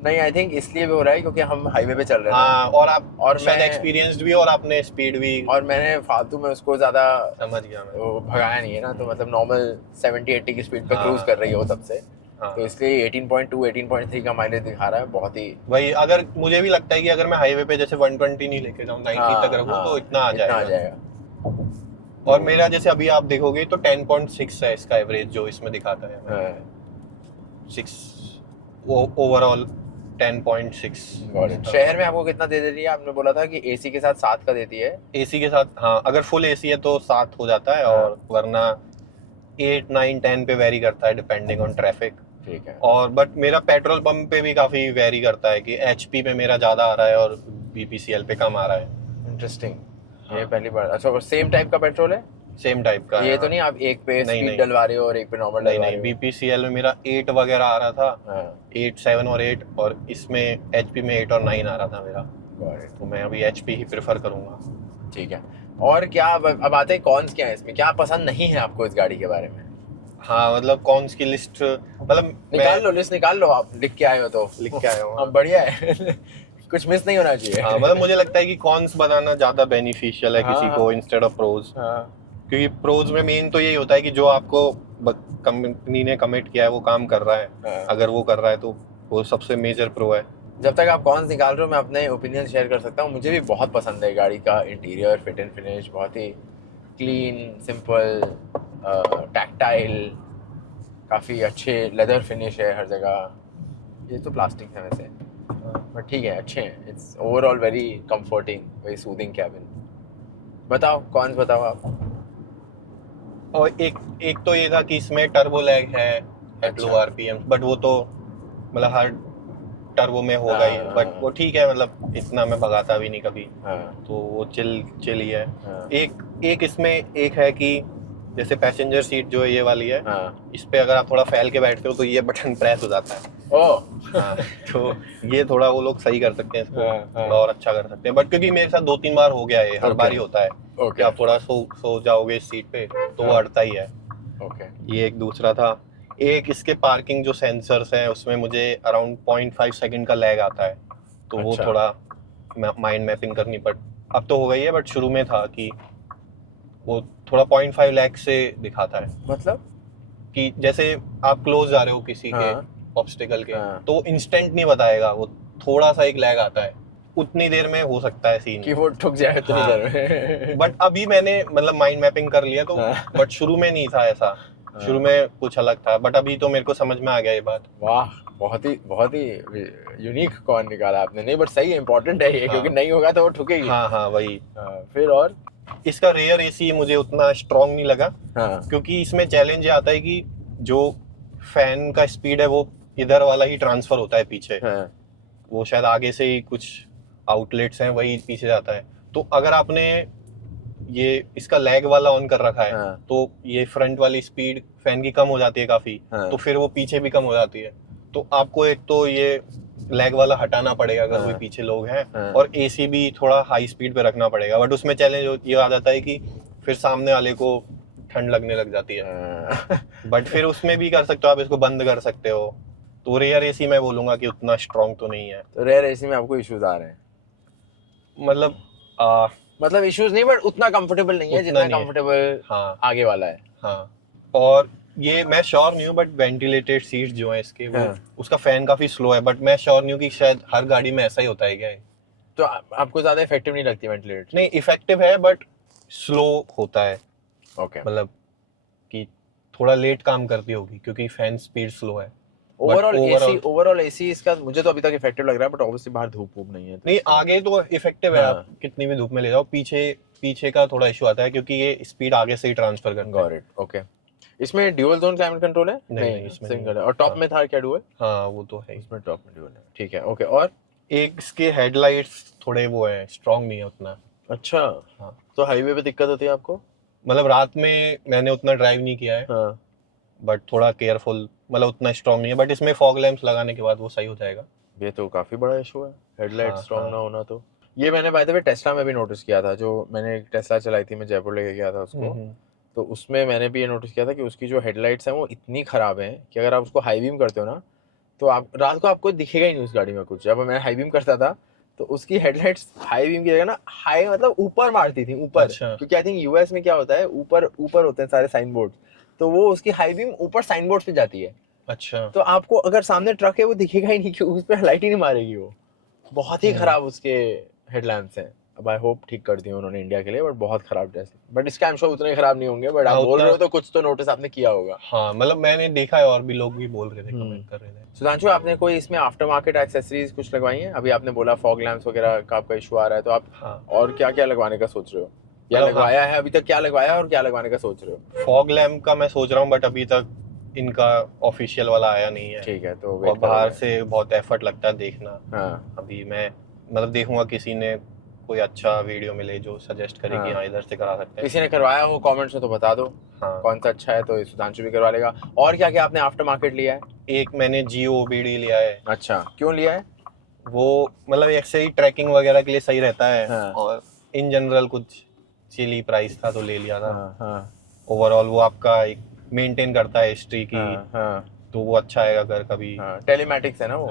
नहीं। आई थिंक इसलिए भी हो रहा है क्योंकि हम हाईवे पे चल रहे हैं। हाँ, और मैं एक्सपीरियंस्ड भी, और आपने स्पीड भी, और मैंने फालतू में उसको ज्यादा समझ गया मैं, वो भगाया नहीं है ना। तो मतलब नॉर्मल 70-80 की स्पीड पे क्रूज कर रही हो तब से। तो इसलिए 18.2 18.3 का माइलेज दिखा रहा है, बहुत ही वही। अगर मुझे भी लगता है कि अगर मैं हाईवे पे जैसे 120 नहीं लेके जाऊँ, 90 तक रखूँ तो इतना आ जाएगा। और मेरा जैसे अभी आप देखोगे तो 10.6 है इसका एवरेज, जो इसमें दिखाता है 6 ओवरऑल 10.6। शहर में आपको कितना दे रही है? आपने बोला था कि एसी के साथ 7 का देती है। एसी के साथ, हाँ, अगर फुल एसी है तो 7 हो जाता है। और वरना 8, 9, 10 पे वेरी करता है डिपेंडिंग ऑन ट्रैफिक। ठीक है। और बट मेरा पेट्रोल पंप पे भी काफी वेरी करता है कि HP पे मेरा ज्यादा आ रहा है और BPCL पे कम आ रहा है। इंटरेस्टिंग। ये पहली बार। अच्छा, सेम टाइप का पेट्रोल है? सेम टाइप का। ये तो नहीं आप एक पे स्पीड डलवा रहे हो और एक पे नॉर्मल डलवा रहे हो? नहीं, BPCL में मेरा 8 वगैरह आ रहा था, 8, 7 और 8, और इसमें HP में 8 और 9 आ रहा था मेरा। तो मैं अभी HP ही प्रेफर करूंगा। ठीक है। और क्या अब आते हैं कॉन्स क्या है इसमें? क्या पसंद नहीं है आपको इस गाड़ी के बारे में? हाँ, मतलब कॉन्स की लिस्ट, मतलब लिस्ट निकाल लो। आप लिख के आए हो तो लिख के आए हो। अब बढ़िया है। कुछ मिस नहीं होना चाहिए। हाँ, मतलब मुझे लगता है कि कॉन्स बनाना ज्यादा बेनिफिशियल है किसी को इंस्टेड ऑफ प्रोज। क्योंकि प्रोज में मेन तो यही होता है कि जो आपको कंपनी ने कमिट किया है वो काम कर रहा है। अगर वो कर रहा है तो वो सबसे मेजर प्रो है। जब तक आप कॉन्स निकाल रहे हो मैं अपने ओपिनियन शेयर कर सकता हूँ। मुझे भी बहुत पसंद है गाड़ी का इंटीरियर, फिट एंड फिनिश, बहुत ही क्लीन, सिंपल, टैक्टाइल, काफ़ी अच्छे लेदर फिनिश है हर जगह। ये तो प्लास्टिक है वैसे, बट ठीक है, अच्छे हैं। It's overall very comforting, very soothing cabin. बताओ कौन बताओ आप। और एक तो ये था कि इसमें टर्बो लैग है एट लो आरपीएम, बट वो तो मतलब हर टर्बो में होगा ही, बट वो ठीक है, मतलब इतना मैं भगाता भी नहीं कभी, तो वो चिल ही है। एक इसमें एक है कि जैसे पैसेंजर सीट जो है ये वाली है, इस पे अगर आप थोड़ा फैल के बैठते हो तो ये बटन प्रेस हो जाता है। हाँ, तो ये थोड़ा वो लोग सही कर सकते हैं इसको, थोड़ा और अच्छा कर सकते हैं, बट क्योंकि मेरे साथ 2-3 बार हो गया है, हर बार ही होता है कि आप थोड़ा सो जाओगे इस सीट पे तो वो अड़ता ही है। ये एक दूसरा था। एक इसके पार्किंग जो सेंसर्स हैं उसमें मुझे अराउंड 0.5 सेकंड का लैग आता है, तो वो थोड़ा माइंड मैपिंग करनी पड़, अब तो हो गई है, बट शुरू में था कि वो थोड़ा 0.5 लैग से दिखाता है, मतलब कि जैसे आप क्लोज जा रहे हो किसी के ऑब्स्टिकल के, तो इंस्टेंट नहीं बताएगा, वो थोड़ा सा एक लैग आता है, उतनी देर में हो सकता है सीन कि वो ठुक जाए उतनी देर में। बट अभी मैंने मतलब माइंड मैपिंग कर लिया तो, बट शुरू में नहीं था ऐसा, शुरू में कुछ अलग था, बट अभी तो मेरे को समझ में आ गया ये बात। वाह, बहुत ही यूनिक कॉर्न निकाला आपने। नहीं बट सही है, इम्पोर्टेंट है ये, क्योंकि नहीं होगा तो वो ठुकेगी। हाँ वही। फिर और इसका रेयर एसी मुझे उतना स्ट्रॉन्ग नहीं लगा, क्योंकि इसमें चैलेंज ये आता है कि जो फैन का स्पीड है वो इधर वाला ही ट्रांसफर होता है पीछे, वो शायद आगे से ही कुछ आउटलेट्स हैं वही पीछे जाता है, तो अगर आपने ये इसका लैग वाला ऑन कर रखा है तो ये फ्रंट वाली स्पीड फैन की कम हो जाती है काफी, तो फिर वो पीछे भी कम हो जाती है, तो आपको एक तो ये लैग वाला हटाना पड़ेगा अगर कोई पीछे लोग हैं, और एसी भी थोड़ा हाई स्पीड पे रखना पड़ेगा, बट उसमें चैलेंज ये आ जाता है कि फिर सामने वाले को ठंड लगने लग जाती है। बट फिर उसमें भी कर सकते हो आप, इसको बंद कर सकते हो, तो रेयर एसी मैं बोलूंगा कि उतना स्ट्रॉन्ग तो नहीं है। तो रेयर एसी में आपको इश्यूज आ रहे हैं? मतलब इश्यूज नहीं, बट उतना कंफर्टेबल नहीं है जितना कंफर्टेबल आगे वाला है। और ये मैं श्योर नहीं हूँ, बट वेंटिलेटेड सीट्स जो है इसके, वो उसका फैन काफी स्लो है, बट मैं श्योर नहीं हूँ कि शायद हर गाड़ी में ऐसा ही होता है क्या। तो आपको ज्यादा इफेक्टिव नहीं लगती वेंटिलेटेड? नहीं, इफेक्टिव है बट स्लो होता है। मतलब कि थोड़ा लेट काम करती होगी क्योंकि फैन स्पीड स्लो है। ओवरऑल एसी इसका मुझे तो अभी तक इफेक्टिव लग रहा है, बट ऑब्वियसली बाहर धूप नहीं है, नहीं आगे तो इफेक्टिव है, आप कितनी भी धूप में ले जाओ, पीछे का थोड़ा इशू आता है क्योंकि ये स्पीड आगे से ही ट्रांसफर करता है। Got it, okay. इसमें ड्यूअल जोन क्लाइमेट कंट्रोल है? नहीं इसमें सिंगल है। और टॉप में था क्या ड्यूअल? हाँ वो तो है, इसमें टॉप में ड्यूअल है, ठीक है, ओके। और एक इसके हेडलाइट्स थोड़े वो है, स्ट्रांग नहीं है उतना। अच्छा, हाँ। तो हाईवे पे दिक्कत होती है आपको? मतलब रात में मैंने उतना ड्राइव नहीं किया है, बट थोड़ा केयरफुल, मतलब उतना स्ट्रांग नहीं है, बट इसमें फॉग लैंप्स लगाने के बाद वो सही हो जाएगा। ये तो काफी बड़ा इशू है, हेडलाइट स्ट्रांग ना होना। तो ये मैंने बाय द वे टेस्ला में भी नोटिस किया था, जो मैंने एक टेस्ला चलाई थी, मैं जयपुर लेके गया था उसको, तो उसमें मैंने भी ये नोटिस किया था कि उसकी जो हेडलाइट्स हैं वो इतनी खराब हैं कि अगर आप उसको हाई बीम करते हो ना तो आप रात को आपको दिखेगा ही नहीं उस गाड़ी में कुछ। जब मैं हाई बीम करता था तो उसकी हेडलाइट्स हाई बीम की जगह ना हाई मतलब ऊपर मारती थी, ऊपर। अच्छा। क्योंकि आई थिंक यूएस में क्या होता है, ऊपर होते हैं सारे साइन बोर्ड, तो वो उसकी हाई बीम ऊपर साइन बोर्ड पे जाती है। अच्छा। तो आपको अगर सामने ट्रक है वो दिखेगा ही नहीं कि उस पर लाइट ही नहीं मारेगी वो। बहुत ही खराब उसके हेडलैम्प्स हैं। अब आई होप ठीक कर दिए उन्होंने इंडिया के लिए, बट बहुत खराब ड्रेस। बट इसके आई एम श्योर उतने खराब नहीं होंगे, बट आप बोल रहे हो तो कुछ तो नोटिस आपने किया होगा। हाँ, मतलब मैंने देखा है और भी लोग भी बोल रहे थे, कमेंट कर रहे थे। सुधांशु, आपने कोई इसमें आफ्टर मार्केट एक्सेसरीज कुछ लगवाई है? अभी आपने बोला फॉग लैंप्स वगैरह का आपका इशू आ रहा है, तो आप और क्या क्या लगवाने का सोच रहे हो, या लगवाया है अभी तक? क्या लगवाया और क्या लगवाने का सोच रहे हो? फॉग लैंप का मैं सोच रहा हूँ, बट अभी तक इनका ऑफिशियल वाला आया नहीं है। ठीक है, तो और बाहर से बहुत एफर्ट लगता है देखना। अभी मैं मतलब देखूंगा किसी ने कोई अच्छा वीडियो मिले जो सजेस्ट करे कि हाँ इधर से करा सकते हैं। किसी ने करवाया हो कमेंट्स में तो बता दो। कौन सा अच्छा है, तो सुधांशु भी करवा लेगा। और क्या क्या आपने आफ्टर मार्केट लिया है? एक मैंने जियो ओबीडी लिया है। अच्छा, क्यों लिया है? वो मतलब ऐसे ही ट्रैकिंग वगैरह के लिए सही रहता है। और इन जनरल कुछ चिली प्राइस था तो ले लिया था। ओवरऑल वो आपका एक मेंटेन करता है हिस्ट्री की, तो वो अच्छा है अगर कभी। टेलीमैटिक्स है ना वो?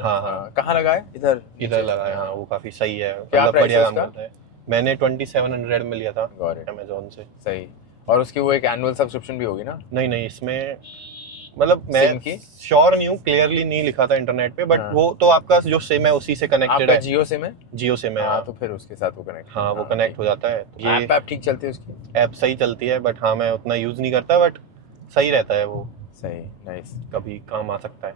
कहाँ लगा है? इधर लगा है। हाँ, वो काफी सही है, क्या बढ़िया काम करता है। मैंने 2700 में लिया था अमेज़न से। सही। और उसकी वो एक एनुअल सब्सक्रिप्शन भी होगी ना? नहीं, इसमें मतलब मैं श्योर नहीं हूँ, क्लियरली नहीं लिखा था इंटरनेट पे, बट वो तो आपका जो सिम है उसी से कनेक्टेड है। जियो सिम है? जियो सिम है। हाँ, तो फिर उसके साथ वो कनेक्ट। हाँ, वो कनेक्ट हो जाता है। ऐप ठीक चलती है उसकी? ऐप सही चलती है, बट हाँ मैं उतना यूज नहीं करता, बट सही रहता है वो। सही, नाइस, कभी काम आ सकता है।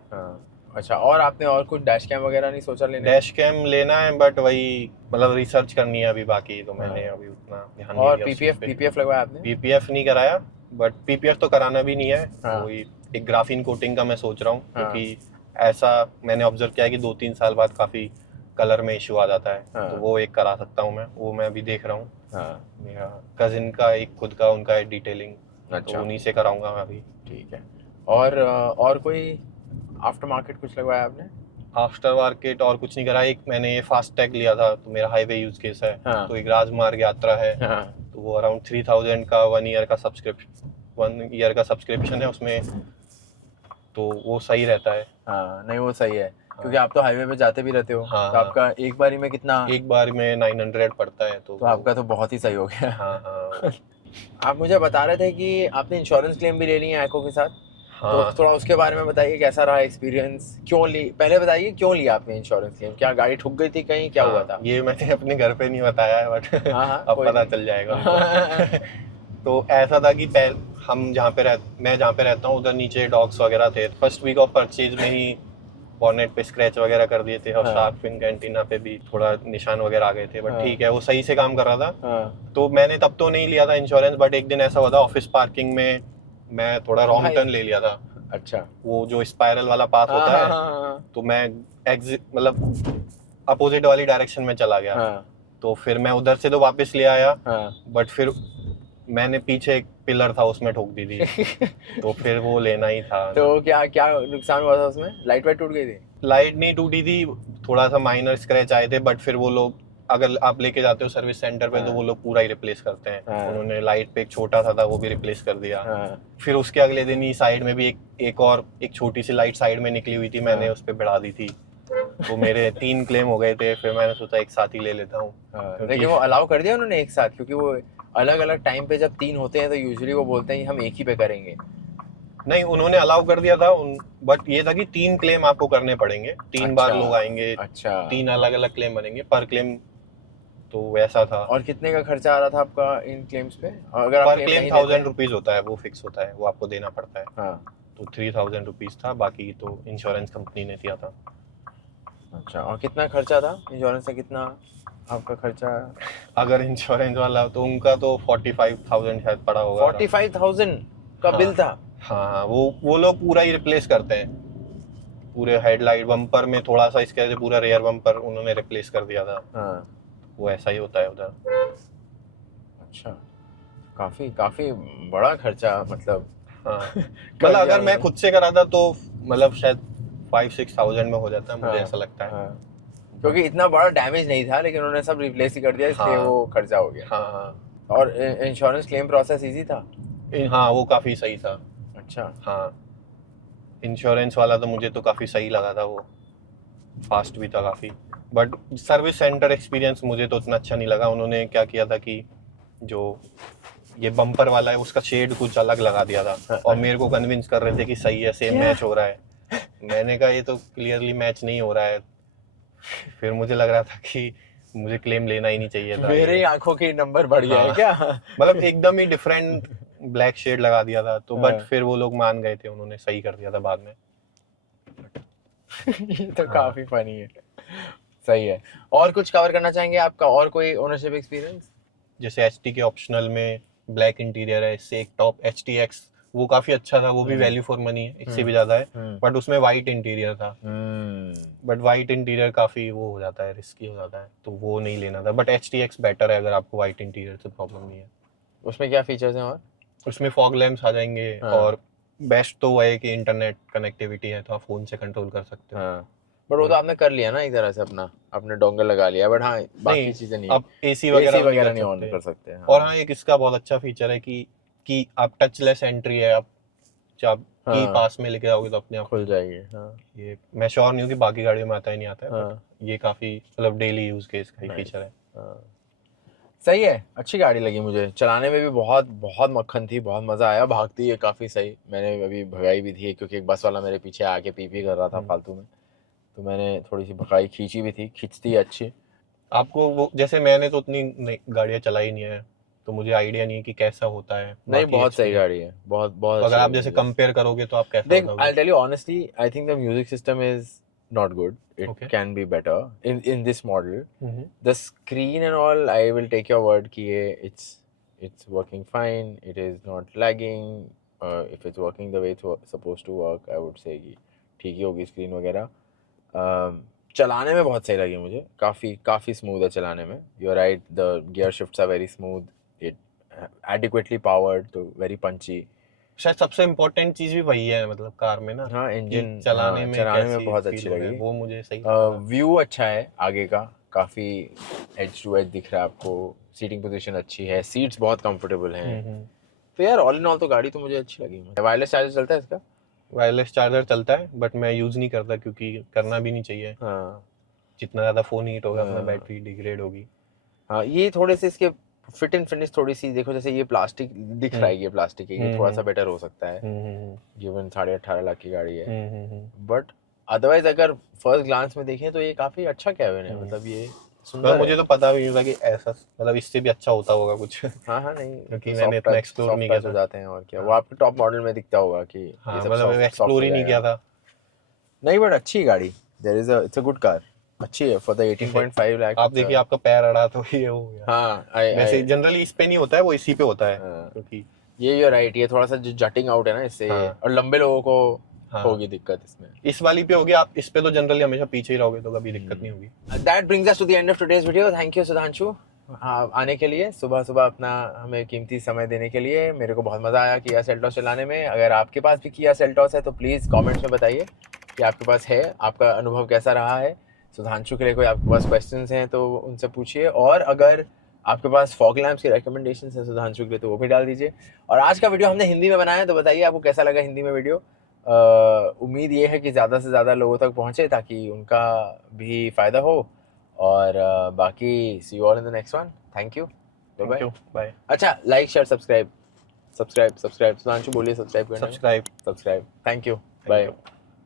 अच्छा, और आपने और कुछ डैश कैम वगैरह नहीं सोचा लेने? डैश कैम लेना है, बट वही मतलब रिसर्च करनी है अभी बाकी, तो मैंने अभी उतना ध्यान नहीं दिया। और पीपीएफ लगवाया आपने? पीपीएफ नहीं कराया, बट पीपीएफ तो कराना भी नहीं है। वही एक ग्राफीन कोटिंग का मैं सोच रहा हूँ, क्योंकि ऐसा मैंने ऑब्जर्व किया है कि 2-3 साल बाद काफी कलर में इश्यू आ जाता है। तो वो एक करा सकता हूँ मैं, वो मैं अभी देख रहा हूँ। मेरा कजिन का एक खुद का उनका है डिटेलिंग, तो उन्हीं से कराऊंगा मैं अभी। ठीक है। और कोई आफ्टर मार्केट कुछ लगवाया आपने? आफ्टर मार्केट और कुछ नहीं करा। एक मैंने ये फास्ट टैग लिया था, तो मेरा हाईवे यूज केस है। तो एक राजमार्ग यात्रा है, तो वो अराउंड 3000 का 1 ईयर का सब्सक्रिप्शन है उसमें, तो वो सही रहता है। नहीं वो सही है, क्योंकि आप तो हाईवे पे जाते भी रहते हो। तो आपका एक बारी में कितना? एक बार में 900 पड़ता है, तो आपका तो बहुत ही सही हो गया। आप मुझे बता रहे थे कि आपने इंश्योरेंस क्लेम भी ले ली है आइको के साथ। तो थोड़ा उसके बारे में बताइए, कैसा रहा एक्सपीरियंस? क्यों ली, पहले बताइए क्यों लिया आपने इंश्योरेंस क्लेम? क्या गाड़ी ठुक गई थी कहीं, क्या हुआ था? ये मैंने अपने घर पे नहीं बताया है, बट अब पता चल जाएगा। तो ऐसा था कि मैं जहाँ पे रहता हूँ उधर नीचे डॉग्स वगैरह थे। फर्स्ट वीक ऑफ परचेज में ही बॉनेट पे स्क्रैच वगैरह कर दिए थे, और शार्क फिन कैंटीना पे भी थोड़ा निशान वगैरह आ गए थे। बट ठीक है, वो सही से काम कर रहा था। तो मैंने तब तो नहीं लिया था इंश्योरेंस, बट एक दिन ऐसा हुआ था ऑफिस पार्किंग में मैं थोड़ा रॉन्ग टर्न ले लिया था। अच्छा। वो जो स्पाइरल वाला पाथ होता है, तो मैं मतलब अपोजिट वाली डायरेक्शन में चला गया। तो फिर मैं उधर से तो वापस ले आया, बट फिर मैंने पीछे एक पिलर था उसमें ठोक दी थी। तो फिर वो लेना ही था। तो क्या नुकसान हुआ था उसमें? लाइट वाइट टूट गई थी? लाइट नहीं टूटी थी, थोड़ा सा माइनर स्क्रैच आए थे, बट फिर वो लोग, अगर आप लेके जाते हो सर्विस सेंटर पे, तो वो लोग पूरा ही रिप्लेस करते हैं। उन्होंने लाइट पे एक छोटा सा था वो भी रिप्लेस कर दिया। फिर उसके अगले दिन ही साइड में भी एक छोटी सी लाइट साइड में निकली हुई थी, मैंने उस पर बढ़ा दी थी। तो मेरे 3 क्लेम हो गए थे। फिर मैंने सोचा एक साथ ही ले लेता हूँ। लेकिन वो अलाउ कर दिया उन्होंने एक साथ? क्योंकि वो अलग अलग टाइम पे जब 3 होते हैं तो यूजुअली वो बोलते हैं हम एक ही पे करेंगे। नहीं, उन्होंने अलाउ कर दिया था, बट ये था कि 3 क्लेम आपको करने पड़ेंगे। 3 बार लोग आएंगे। अच्छा। 3 अलग अलग क्लेम बनेंगे पर क्लेम, तो वैसा था। और कितने का खर्चा आ रहा था आपका इन क्लेम्स पे? अगर पर क्लेम 1000 रुपीज होता है, वो फिक्स होता है, वो आपको देना पड़ता है। तो 3000 रुपीज था, बाकी तो इंश्योरेंस कंपनी ने दिया था। अच्छा, और कितना खर्चा था इंश्योरेंस से? कितना आपका खर्चा? अगर इंश्योरेंस वाला तो उनका तो 45,000 शायद पड़ा होगा। 45,000 का बिल था? हाँ, वो लोग पूरा ही रिप्लेस करते हैं। पूरे हेडलाइट बम्पर में थोड़ा सा इसके वजह पूरा रेयर बम्पर उन्होंने रिप्लेस कर दिया था। वो ऐसा ही होता है उधर। अच्छा, काफी बड़ा खर्चा, मतलब। मतलब अगर मैं खुद से करा था तो मतलब शायद 5-6,000 में हो जाता है, मुझे ऐसा लगता है। क्योंकि इतना बड़ा डैमेज नहीं था, लेकिन उन्होंने सब रिप्लेस ही कर दिया, इसलिए वो खर्चा हो गया। और इंश्योरेंस क्लेम प्रोसेस इजी था? हाँ, वो काफी सही था। अच्छा। हाँ, इंश्योरेंस वाला तो मुझे तो काफी सही लगा था, वो फास्ट भी था काफी। बट सर्विस सेंटर एक्सपीरियंस मुझे तो उतना अच्छा नहीं लगा। उन्होंने क्या किया था कि जो ये बम्पर वाला है उसका शेड कुछ अलग लगा दिया था, और मेरे को कन्विंस कर रहे थे कि सही है, सेम मैच हो रहा है। मैंने कहा ये तो क्लियरली मैच नहीं हो रहा है। फिर मुझे लग रहा था कि मुझे क्लेम लेना ही नहीं चाहिए था। मेरी आंखों की नंबर बढ़ गया है क्या? मतलब एकदम ही डिफरेंट ब्लैक शेड लगा दिया था। तो बट फिर वो लोग मान गए थे, उन्होंने सही कर दिया था बाद में। ये तो काफी फनी है। सही है। और कुछ कवर करना चाहेंगे आपका? और कोई ओनरशिप एक्सपीरियंस? जैसे HT के ऑप्शनल में ब्लैक इंटीरियर है, इससे एक टॉप HTX, वो काफी अच्छा था। वो भी वैल्यू फॉर मनी है, इससे भी ज्यादा है, बट उसमें वाइट इंटीरियर था। बट वाइट इंटीरियर काफी वो हो जाता है, रिस्की हो जाता है, तो वो नहीं लेना था। बट HTX बेटर है अगर आपको वाइट इंटीरियर से प्रॉब्लम नहीं है। उसमें क्या फीचर्स हैं? और उसमें फॉग लैंप्स आ जाएंगे, और बेस्ट तो वह है कि इंटरनेट कनेक्टिविटी है, तो आप फोन से कंट्रोल कर सकते हो। बट वो तो आपने कर लिया ना एक तरह से, अपने डोंगल लगा लिया। बट हाँ, बाकी चीजें नहीं, अब AC वगैरह नहीं ऑन कर सकते हैं। और हाँ, एक इसका बहुत अच्छा फीचर है कि आप टचलेस एंट्री है, आप जब की पास में लेके जाओगे तो अपने आप खुल जाएगी। ये मैं श्योर नहीं हूँ कि बाकी गाड़ियों में आता है नहीं आता है, बट ये काफी मतलब डेली यूज के इसका ही फीचर है। सही है, अच्छी गाड़ी लगी मुझे। चलाने में भी बहुत बहुत मक्खन थी, बहुत मजा आया। भागती है काफी सही। मैंने अभी भगाई भी थी, क्योंकि एक बस वाला मेरे पीछे आके पी कर रहा था फालतू में, तो मैंने थोड़ी सी भगाई, खींची भी थी। खींचती है अच्छी। आपको वो, जैसे मैंने तो उतनी गाड़ियां चलाई नहीं है, तो मुझे आइडिया नहीं है कि कैसा होता है। नहीं, बहुत सही गाड़ी है, बहुत बहुत। तो अगर आप जैसे कंपेयर करोगे तो आप कैसा बताओगे? I'll tell you honestly, I think the music system is not good. It can be better in this model. The screen and all, I will take your word कि it's working fine, it is not lagging. If it's working the way it's supposed to work, I would say कि ठीक ही होगी screen वगैरह. चलाने में बहुत सही लगी मुझे, काफ़ी स्मूथ है चलाने में. You're right, the gear shifts are very smooth, it adequately powered, तो very punchy. शायद सबसे इम्पोर्टेंट चीज भी वही है मतलब कार में ना. हाँ, इंजन चलाने में बहुत अच्छी लगी. वो मुझे सही. व्यू अच्छा है आगे का, काफ़ी एज टू एज दिख रहा है आपको. सीटिंग पोजीशन अच्छी है, सीट्स बहुत कंफर्टेबल हैं. तो यार ऑल इन ऑल तो गाड़ी तो मुझे अच्छी लगी. वायरलेस चार्जर चलता है इसका? वायरलेस चार्जर चलता है बट मैं यूज नहीं करता क्योंकि करना भी नहीं चाहिए. हाँ, जितना ज़्यादा फ़ोन हीट होगा अपना बैटरी डिग्रेड होगी. हाँ, ये थोड़े से इसके फिट एंड फिनिश थोड़ी सी देखो, जैसे ये प्लास्टिक दिख रहा है, ये प्लास्टिक है, ये थोड़ा सा बेटर हो सकता है गिवन 18.5 लाख की गाड़ी है. बट अदरवाइज अगर फर्स्ट ग्लांस में देखें तो ये काफ़ी अच्छा कैबिन है. मतलब ये सुंदर. मुझे तो पता भी नहीं था कि ऐसा मतलब इससे भी अच्छा होता होगा कुछ. हाँ नहीं, क्योंकि मैंने इतना एक्सप्लोर नहीं किया था. जाते हैं और क्या, वो आपके टॉप मॉडल में दिखता होगा कि मतलब एक्सप्लोर ही नहीं किया था. नहीं बट अच्छी गाड़ी, इट्स अ गुड कार, अच्छी है फॉर द 18.5 लाख. आप देखिए आपका पैर अड़ा तो ये हो गया. हाँ, वैसे जनरली इस पे नहीं होता है, वो इसी पे होता है. क्योंकि ये यू राइट, ये थोड़ा सा जो जटिंग आउट है ना इससे, और लंबे लोगों को होगी दिक्कत इसमें. इस वाली पे होगी, आप इस पे तो जनरली हमेशा पीछे ही रहोगे तो कभी दिक्कत नहीं होगी. That brings us to the end of today's video. Thank you Sudhanshu आने के लिए, सुबह अपना हमें कीमती समय देने के लिए. मेरे को बहुत मज़ा आया किया सेल्टॉस चलाने में. अगर आपके पास भी किया सेल्टॉस है तो प्लीज़ कमेंट्स में बताइए कि आपके पास है, आपका अनुभव कैसा रहा है. सुधांशु के लिए कोई आपके पास क्वेश्चंस हैं तो उनसे पूछिए, और अगर आपके पास फॉग लैम्प्स की रिकमेंडेशंस हैं सुधांशु के लिए तो वो भी डाल दीजिए. और आज का वीडियो हमने हिंदी में बनाया है, तो बताइए आपको कैसा लगा हिंदी में वीडियो. उम्मीद ये है कि ज़्यादा से ज़्यादा लोगों तक पहुँचे ताकि उनका भी फ़ायदा हो. और बाकी see you all in the next one. Thank you, bye. अच्छा, लाइक शेयर सब्सक्राइब. सुधांशु बोलिए सब्सक्राइब करना. सब्सक्राइब. Thank you, bye.